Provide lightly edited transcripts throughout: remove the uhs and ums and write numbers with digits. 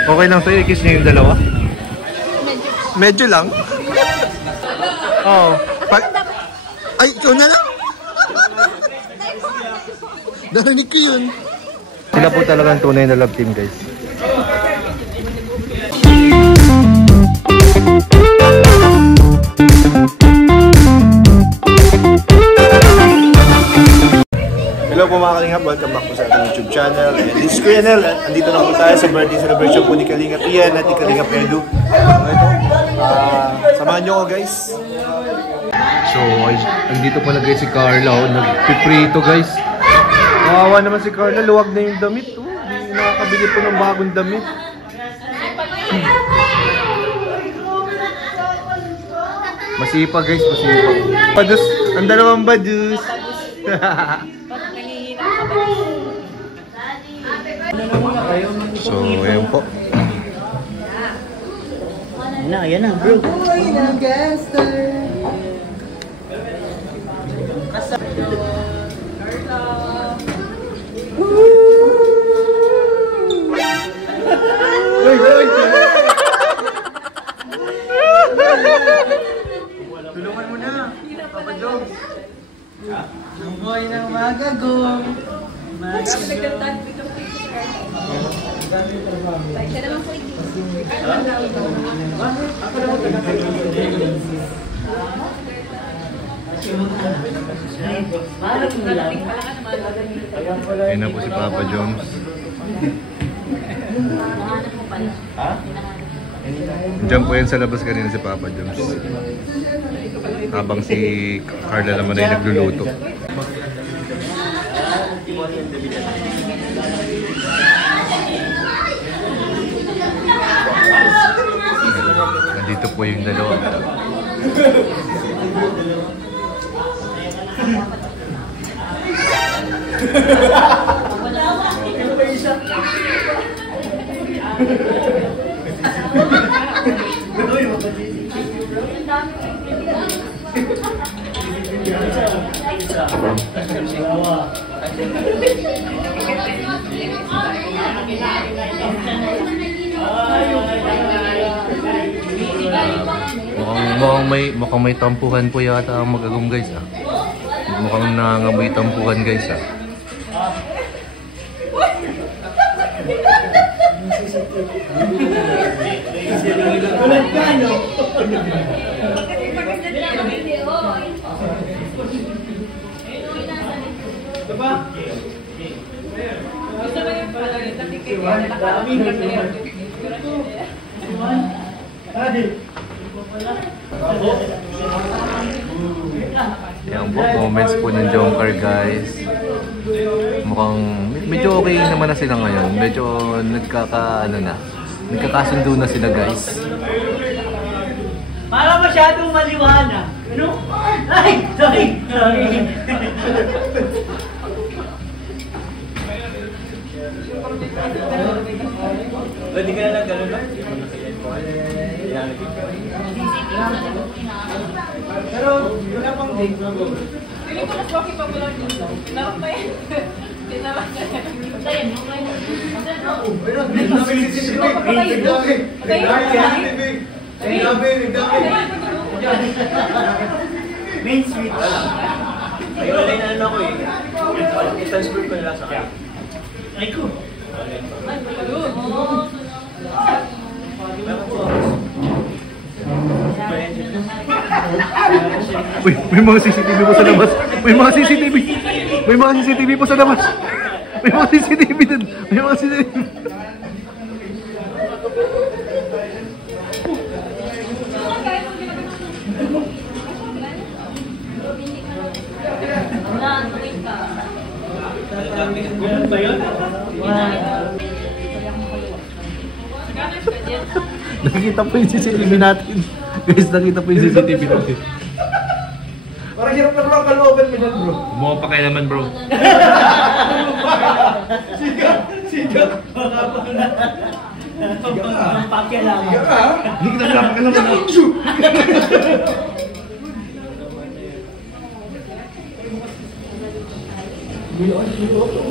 Okay lang sa'yo, i-kiss niyo yung dalawa? Medyo lang? Oo. Ay, ikaw na lang! Narinig ko yun. Sila po talagang tunay na love team, guys. Hello po mga Kalingap, welcome back po sa ating YouTube channel. And this is Kuya Nel, andito na po tayo sa birthday celebration po ni Kalingap Ian at ni Kalingap Edu. Samahan nyo ko guys. So, andito pala guys si Carla, nagpiprito guys. Kawawa naman si Carla, luwag na yung damit. Hindi nakakabili po ng bagong damit. Masipag guys, masipag. Badus, ang dalawang badus. So, ayan po. Ayan na, bro. Uy, nag-gaster. Tulungan mo na, Papa Jones. Ang boy ng magagong. Ayun na po si Papa Jones. Diyan po yan sa labas kanina si Papa Jones. Habang si Carla naman ay nagluluto. Nandito po yung dalawa. Mukhang may tampuhan po yata ang mag-agong guys ah. Mukhang nangangamoy tampuhan guys ah. Yan po, moments po ng Jomcar guys. Mukhang medyo okay naman na sila ngayon. Medyo nagkakasundo na sila guys. Para masyadong maliwanag. Ano? Ay! Sorry! Pwede ka na lang gano'n ba? Pero wala pang date na go. Hindi ko mas okay pa mo lang dito. Larap pa yan. Hindi naman ka. Tayo, okay na. Pero, Main Street. Ay, wala na ano ako eh. I-transfer ko nila sa akin. Ay ko. Uy, may mga CCTV po sa labas. May mga CCTV. May mga CCTV po sa labas. May mga CCTV dun. May mga CCTV. Ba yun? Nakita po yung CCTV natin. Guys, nakita po yung CCTV natin. parang hirap na bro, kalooban mo dyan bro. Mukha pa kaya naman bro. Sigat. Pakialaman. Hindi kita pinapakalaman.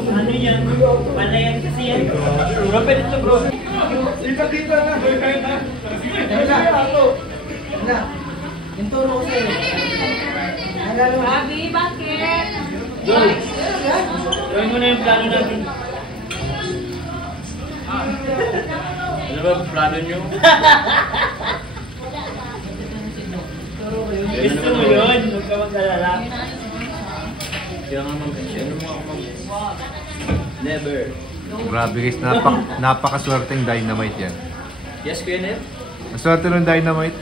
Ano yan? Palayan kasi yan. Rapid ito bro. Kita na. Na. Inturo ko sa'yo. Abi, bakit? Gawin mo na yung plano natin. Ano ba plano nyo? Gusto mo yun? Huwag ka magkalala. Kaya nga ano mo ako Never. Grabe guys, napakaswerteng dynamite yan. Yes, Kuya Ned? Maswerte ng dynamite.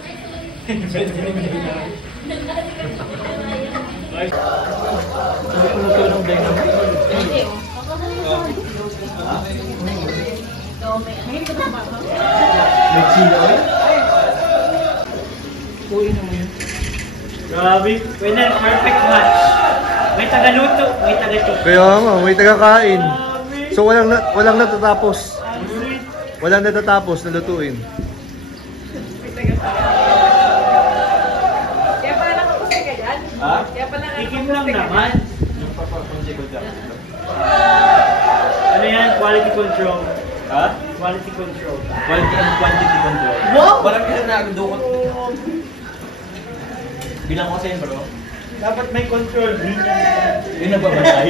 Grabe. Kuya Ned, perfect match. May taga-luto, may taga-cook. Kaya nga, may taga-kain. So walang natatapos. Walang natatapos na lutuin. Kaya pala nakapusay ka dyan? Ha? Kaya pala Ikim lang naman. Ano yan? Quality control. Ha? Quality control. Quality and quantity control. Wow! Parang kailan nakagdukot. Bilang ko sa'yo, bro. Dapat may control. Yun ang babasay.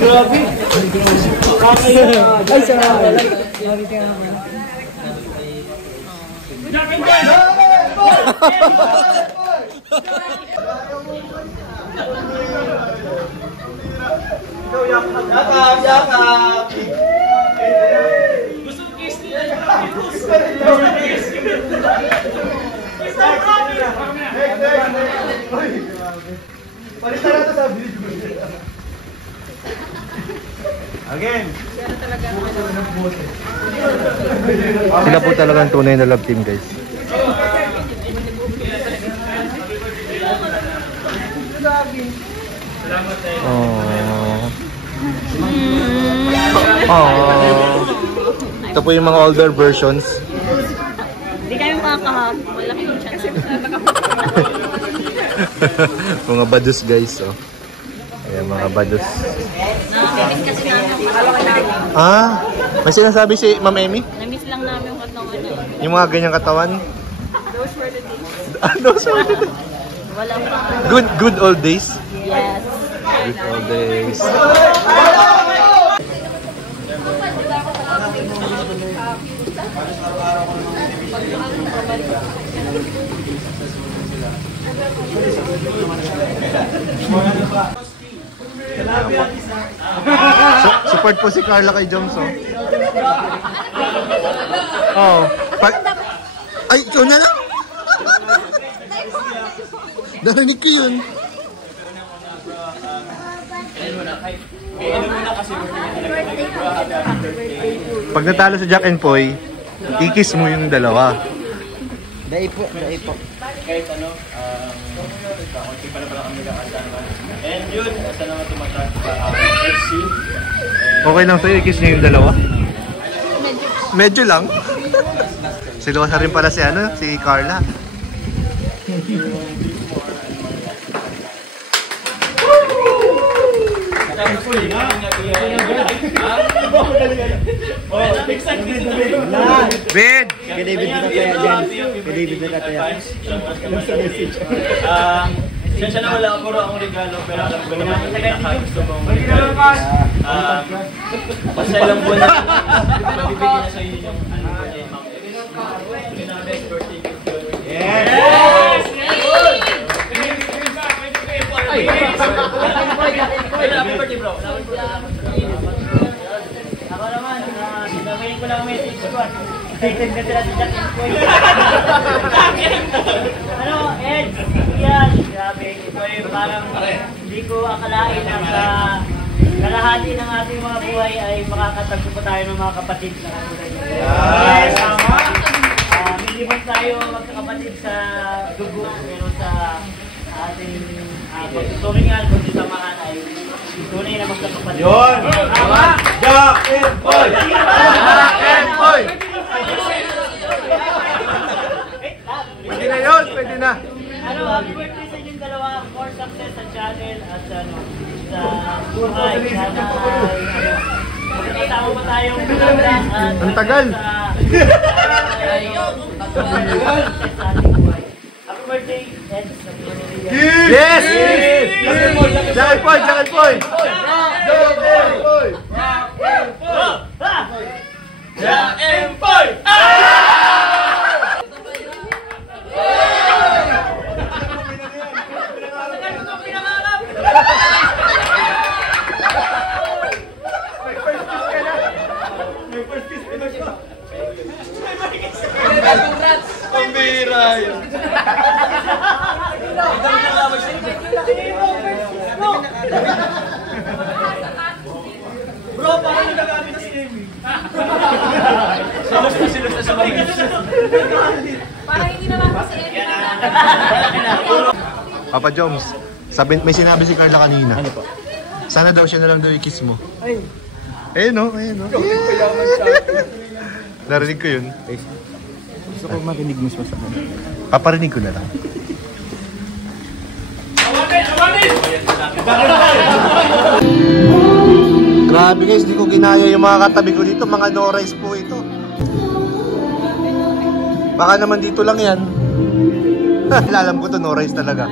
Grabe! Ay, sarap. Yakap! Gusto kiss nila. Palitan na ito sa video. Again. Sila po talagang tunay na love team guys. Oh. Ito po yung mga older versions. Hindi kayo makakahag. Malaki yung siya. Kasi Mga badus guys, oh. Ayan, mga badus. nakakamiss kasi namin. Ah, may sinasabi si Ma'am Emmy? Namiss lang namin yung katawan niya. Yung mga ganyang katawan? Those were the days. Those were the days. Walang pa. Good old days. Yes. Good old days. Support po si Carla kay Joms, oh. Oh. Ay, ikaw na lang. Narinig ko yun. Pag natalo sa Jack and Poy, ikis mo yung dalawa. Dai po. Kahit ano, konti pa na pala kami kakasama. And yun, asa naman tumatag sa FC. Okay lang sa'yo, ikis niyo yung dalawa? Medyo lang. Silosa rin pala si si Carla. Bid! Kay David na kaya dyan. Kay David na kaya. Sensya na wala puro ang regalo, pero alam ko naman yung pinaka-gusto mong regalo. Basta ilang buwan na mabibigyan na sa iyo yung ano ko niya, Ma'am Evis. Yun ang best birthday gift yun. Yes! Happy birthday, bro. Ako naman, sinamayin ko lang ang message ko. Excited ka sila sa Jack and Poy. Ano, Ed? Yan, grabe. Ito yung parang hindi ko akalain na sa kalahati ng ating mga buhay ay makakatagpo pa tayo ng mga kapatid na katulad nito. Yes! Tama! Hindi man tayo magkakapatid sa dugo, pero sa ating pagtuturingan, pagtusamahan ay tunay na magkakapatid. Yun! Tama! Jack and Poy! Jack and Poy! Pwede na yun, pwede na. Ano, happy birthday sa inyong dalawa. more success sa channel at sa buhay. Sana magkakasama pa tayong maganda at Ang tagal. Happy birthday, Ed. Yes! Jacket point! Jacket point! Bro, parang nagagamit na si Amy. Parang hindi naman kasi Papa Joms, may sinabi si Carla kanina. Ano po? Sana daw siya na lang daw i-kiss mo. Ay. Ayun o, ayun o. Payaman sa akin. Narinig ko yun. Gusto ko marinig mismo sa akin. Paparinig ko na lang. Grabe guys, di ko ginaya yung mga katabi ko dito. Mga no-rice po ito. Baka naman dito lang yan. Alam ko to, no-rice talaga.